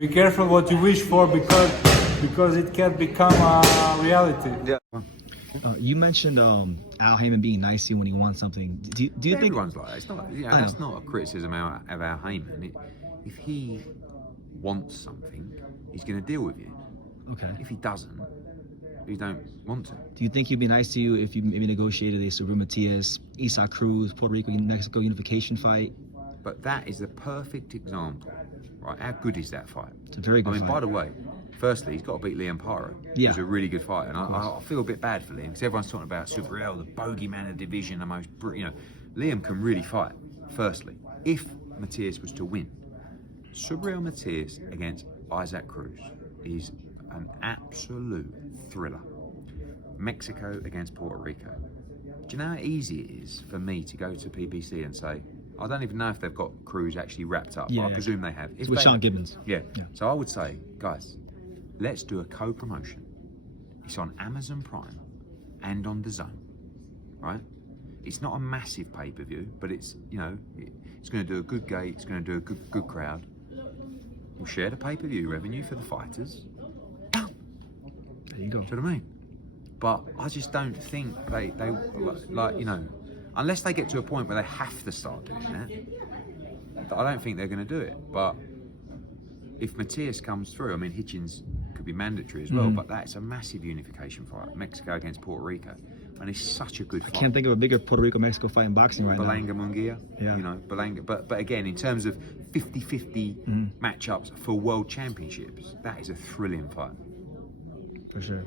Be careful what you wish for because it can become a reality. Yeah. You mentioned Al Haymon being nice to you when he wants something. Do you think Everyone's like that? It's not. You know, that's not a criticism of Al Haymon. If he wants something, he's going to deal with you. Okay. If he doesn't, he don't want to. Do you think he'd be nice to you if you maybe negotiated a SUBRIEL Matias, Cruz, Puerto Rico, Mexico unification fight? But that is the perfect example, right? How good is that fight? It's a very good fight. By the way, firstly, he's got to beat Liam Paro. Yeah. Who's a really good fighter. And I feel a bit bad for Liam because everyone's talking about SUBRIEL, the bogeyman of the division, the most, Liam can really fight, firstly. If Matias was to win, SUBRIEL Matias against Isaac Cruz is an absolute thriller. Mexico against Puerto Rico. Do you know how easy it is for me to go to PBC and say, I don't even know if they've got Cruz actually wrapped up, but I presume they have. It's with Sean Gibbons. Yeah. So I would say, guys, let's do a co-promotion. It's on Amazon Prime and on DAZN, right? It's not a massive pay-per-view, but it's, it's going to do a good gate, it's going to do a good crowd. We'll share the pay-per-view revenue for the fighters. There you go. Do you know what I mean? But I just don't think they unless they get to a point where they have to start doing that, I don't think they're going to do it. But if Matias comes through, I mean, Hitchens could be mandatory as well, but that's a massive unification fight. Mexico against Puerto Rico. And it's such a good fight. I can't think of a bigger Puerto Rico-Mexico fight in boxing right Berlanga Munguia, Yeah. Berlanga. But again, in terms of 50-50 matchups for world championships, that is a thrilling fight. For sure.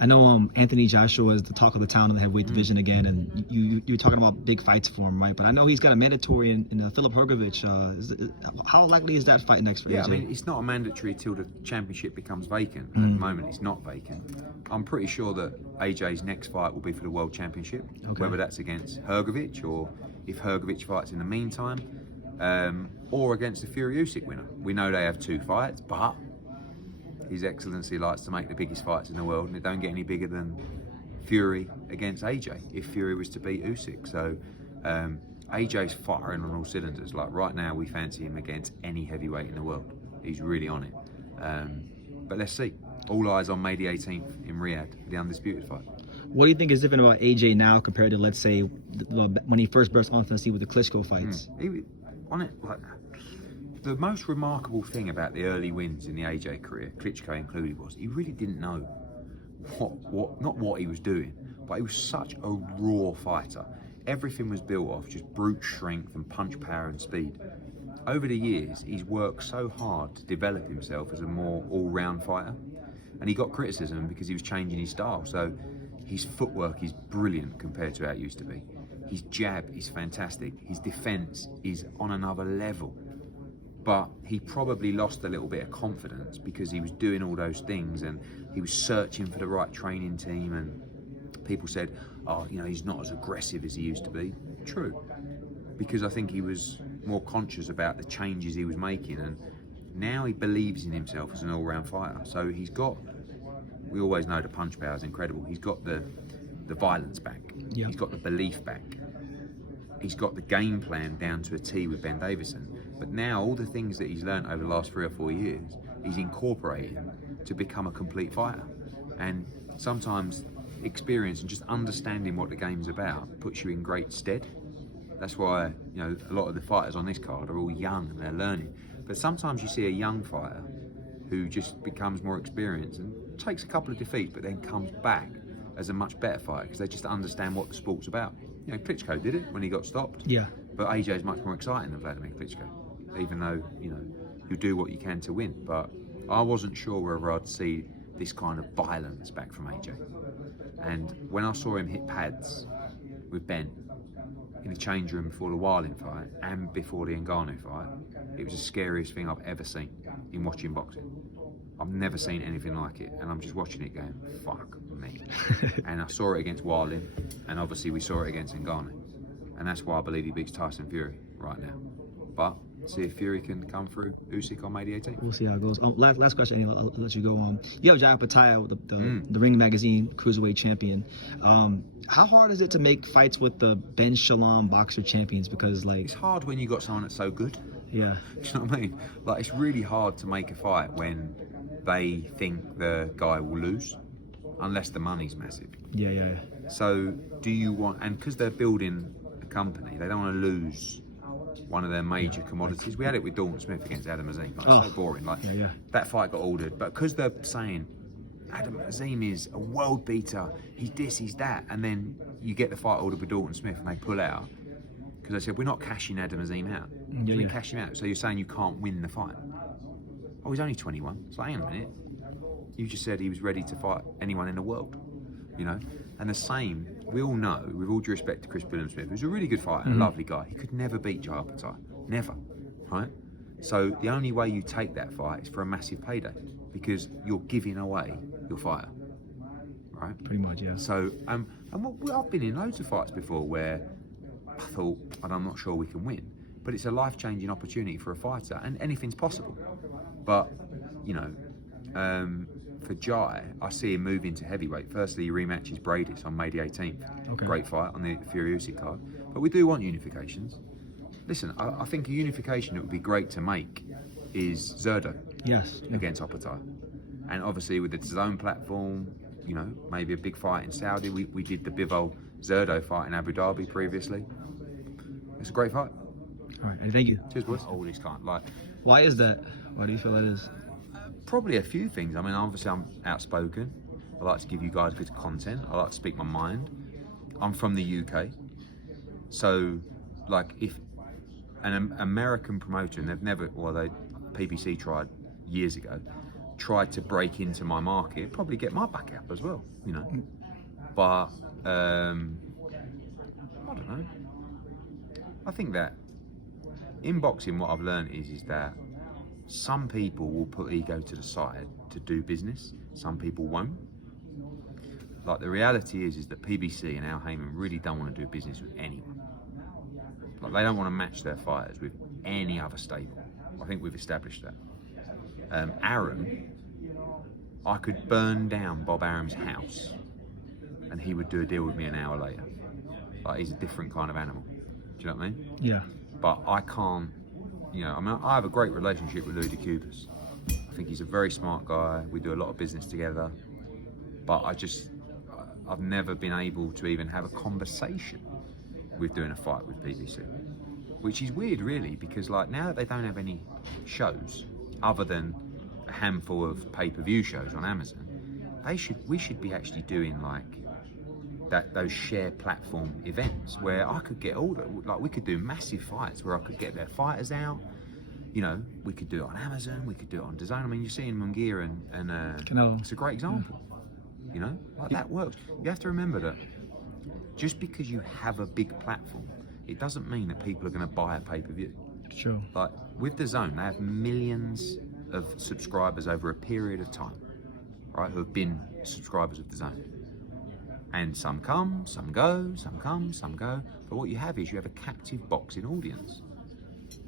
I know Anthony Joshua is the talk of the town in the heavyweight division again, and you're talking about big fights for him, right? But I know he's got a mandatory in Filip Hrgovic. How likely is that fight next for AJ? Yeah, I mean, it's not a mandatory till the championship becomes vacant. At the moment, it's not vacant. I'm pretty sure that AJ's next fight will be for the world championship, whether that's against Hrgovic or if Hrgovic fights in the meantime, or against the Fury Usyk winner. We know they have two fights, but His Excellency likes to make the biggest fights in the world, and it don't get any bigger than Fury against AJ if Fury was to beat Usyk. So AJ's firing on all cylinders. Like right now, we fancy him against any heavyweight in the world. He's really on it. But let's see. All eyes on May the 18th in Riyadh, the undisputed fight. What do you think is different about AJ now compared to, let's say, when he first burst onto the scene with the Klitschko fights? The most remarkable thing about the early wins in the AJ career, Klitschko included, was he really didn't know not what he was doing, but he was such a raw fighter. Everything was built off just brute strength and punch power and speed. Over the years, he's worked so hard to develop himself as a more all-round fighter, and he got criticism because he was changing his style. So his footwork is brilliant compared to how it used to be. His jab is fantastic. His defense is on another level. But he probably lost a little bit of confidence because he was doing all those things and he was searching for the right training team, and people said, oh, he's not as aggressive as he used to be. True, because I think he was more conscious about the changes he was making, and now he believes in himself as an all-round fighter. So he's got, we always know the punch power is incredible. He's got the violence back. Yep. He's got the belief back. He's got the game plan down to a T with Ben Davison. But now all the things that he's learned over the last 3 or 4 years, he's incorporating to become a complete fighter. And sometimes experience and just understanding what the game's about puts you in great stead. That's why, a lot of the fighters on this card are all young and they're learning. But sometimes you see a young fighter who just becomes more experienced and takes a couple of defeats, but then comes back as a much better fighter because they just understand what the sport's about. Klitschko did it when he got stopped. Yeah. But AJ is much more exciting than Vladimir Klitschko, even though, you do what you can to win. But I wasn't sure whether I'd see this kind of violence back from AJ. And when I saw him hit pads with Ben in the change room before the Wilding fight and before the Ngannou fight, it was the scariest thing I've ever seen in watching boxing. I've never seen anything like it, and I'm just watching it going, fuck me. And I saw it against Wilding, and obviously we saw it against Ngannou. And that's why I believe he beats Tyson Fury right now. But see if Fury can come through Usyk on May the 18th. We'll see how it goes. Last question, Eddie, I'll let you go. You have Opetaia, the Ring Magazine Cruiserweight champion. How hard is it to make fights with the Ben Shalom boxer champions? Because it's hard when you got someone that's so good. Yeah. Do you know what I mean? Like, it's really hard to make a fight when they think the guy will lose, unless the money's massive. Yeah, yeah. So, do you want, and because they're building a company, they don't want to lose one of their major commodities. We had it with Dalton Smith against Adam Azim. Like, it's so boring. Like, yeah, yeah. that fight got ordered, but because they're saying Adam Azim is a world beater, he's this, he's that, and then you get the fight ordered with Dalton Smith and they pull out because they said, we're not cashing Adam Azim out. Yeah, We yeah. cash him out. So you're saying you can't win the fight? Oh, he's only 21. It's like, hang on a minute. You just said he was ready to fight anyone in the world, you know? And the same, we all know, with all due respect to Chris Smith, who's a really good fighter, a lovely guy, he could never beat Jai Opetaia. Never, right? So the only way you take that fight is for a massive payday, because you're giving away your fighter, right? Pretty much, yeah. So, I've been in loads of fights before where I thought, and I'm not sure we can win, but it's a life-changing opportunity for a fighter, and anything's possible. But, you know, for Jai, I see him move into heavyweight. Firstly, he rematches Bradis on May the 18th. Okay. Great fight on the Fury Usyk card. But we do want unifications. Listen, I think a unification that would be great to make is Zerdo Yes. against Opetaia. And obviously with the DAZN platform, you know, maybe a big fight in Saudi. We did the Bivol Zerdo fight in Abu Dhabi previously. It's a great fight. All right, thank you. Cheers, boys. All this kind, like, Why is that? Why do you feel that is? probably a few things. I mean, obviously I'm outspoken. I like to give you guys good content. I like to speak my mind. I'm from the UK. So, like, if an American promoter, and they've never, well, PBC tried years ago, tried to break into my market, probably get my back up as well, you know. But, I don't know. I think that in boxing, what I've learned is that some people will put ego to the side to do business. Some people won't. Like, the reality is that PBC and Al Haymon really don't want to do business with anyone. Like, they don't want to match their fighters with any other stable. I think we've established that. Arum, I could burn down Bob Arum's house and he would do a deal with me an hour later. Like, he's a different kind of animal. Do you know what I mean? Yeah. But I can't, you know, I mean, I have a great relationship with Louis DeCubas. I think he's a very smart guy. We do a lot of business together. But I've never been able to even have a conversation with doing a fight with PBC. Which is weird, really, because, like, now that they don't have any shows other than a handful of pay-per-view shows on Amazon, we should be actually doing, like, those share platform events where I could get we could do massive fights where I could get their fighters out. You know, we could do it on Amazon, we could do it on DAZN. I mean, you're seeing Munguia and Canelo. it's a great example. You know, like, that works. You have to remember that just because you have a big platform, it doesn't mean that people are going to buy a pay-per-view. True. Like, with DAZN, they have millions of subscribers over a period of time, right, who have been subscribers of DAZN. And some come, some go, some come, some go. But what you have is you have a captive boxing audience.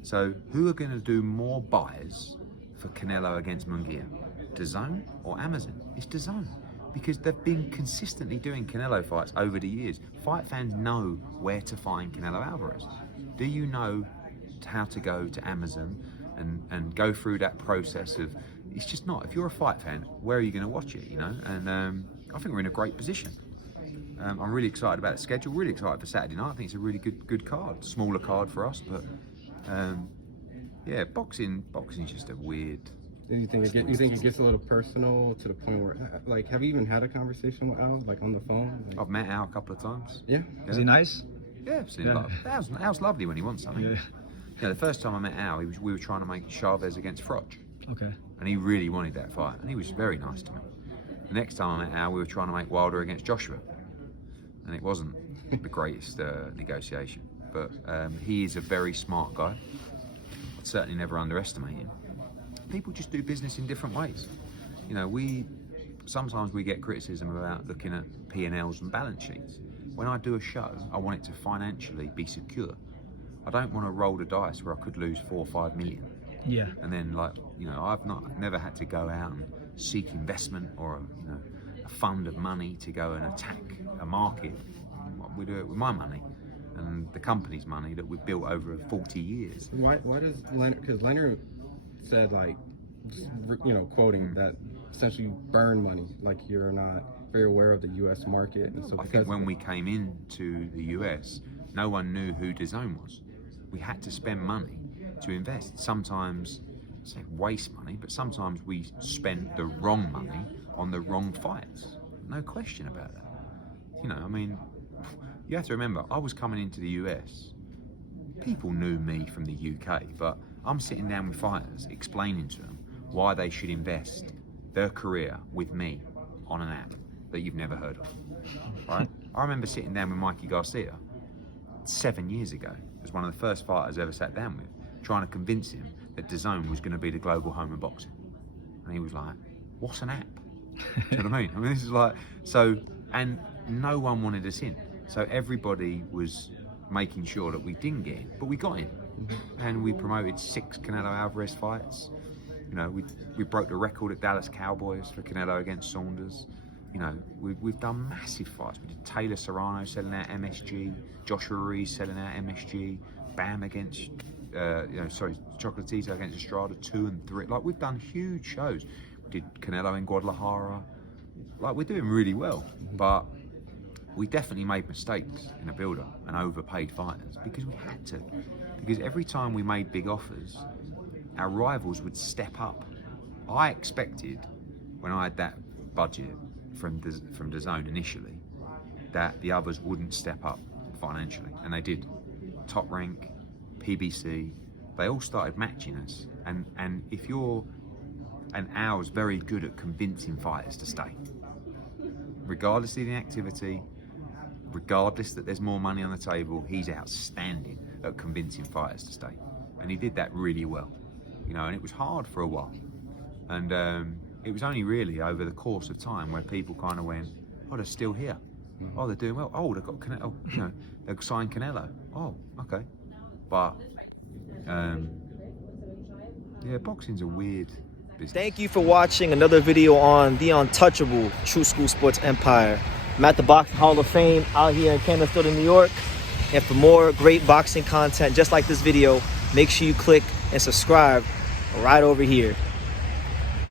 So who are going to do more buys for Canelo against Munguia? DAZN or Amazon? It's DAZN. Because they've been consistently doing Canelo fights over the years. Fight fans know where to find Canelo Alvarez. Do you know how to go to Amazon and go through that process of, it's just not, if you're a fight fan, where are you going to watch it, you know? And I think we're in a great position. I'm really excited about the schedule, really excited for Saturday night. I think it's a really good card. Smaller card for us, but yeah, boxing's just a weird... You think it gets a little personal to the point where, like, have you even had a conversation with Al, like, on the phone? Like, I've met Al a couple of times. yeah. Is he nice? Yeah, I've seen Yeah. a lot. Al's lovely when he wants something. Yeah. Yeah, the first time I met Al, we were trying to make Chavez against Froch, Okay. and he really wanted that fight, and he was very nice to me. The next time I met Al, we were trying to make Wilder against Joshua, and it wasn't the greatest negotiation. But he is a very smart guy. I'd certainly never underestimate him. People just do business in different ways. You know, sometimes we get criticism about looking at P&Ls and balance sheets. When I do a show, I want it to financially be secure. I don't want to roll the dice where I could lose 4 or 5 million. Yeah. And then, like, you know, I've never had to go out and seek investment or a fund of money to go and attack a market. We do it with my money. and the company's money that we've built over 40 years. Why does Leonard, because Leonard said, like, you know, quoting that essentially you burn money, like you're not very aware of the U.S. market. And so I think when we came into the US, no one knew who DAZN was. We had to spend money to invest. Sometimes, say waste money, but sometimes we spent the wrong money on the wrong fights. No question about that. You know, I mean, you have to remember, I was coming into the US. People knew me from the UK, but I'm sitting down with fighters, explaining to them why they should invest their career with me on an app that you've never heard of, right? I remember sitting down with Mikey Garcia 7 years ago, as one of the first fighters I ever sat down with, trying to convince him that DAZN was going to be the global home of boxing. And he was like, what's an app? Do you know what I mean? I mean, this is like, so, and no one wanted us in. So everybody was making sure that we didn't get in, but we got in. And we promoted 6 Canelo Alvarez fights. You know, we broke the record at Dallas Cowboys for Canelo against Saunders. You know, we've done massive fights. We did Taylor Serrano selling out MSG, Joshua Ruiz selling out MSG, Bam against, Chocolatito against Estrada, 2 and 3. Like, we've done huge shows. We did Canelo in Guadalajara. Like, we're doing really well, but we definitely made mistakes in a build-up and overpaid fighters because we had to. Because every time we made big offers, our rivals would step up. I expected, when I had that budget from DAZN initially, that the others wouldn't step up financially, and they did. Top Rank, PBC, they all started matching us, and if you're, and Al's very good at convincing fighters to stay, regardless of the activity, regardless that there's more money on the table. He's outstanding at convincing fighters to stay, and he did that really well, you know. And it was hard for a while, and it was only really over the course of time where people kind of went, oh, they're still here. Oh, they're doing well. Oh, they've got Canelo. You know, they've signed Canelo. Oh, okay. But yeah, boxing's a weird business. Thank you for watching another video on the untouchable True School Sports Empire. I'm at the Boxing Hall of Fame out here in Canterbury, New York. And for more great boxing content just like this video, make sure you click and subscribe right over here.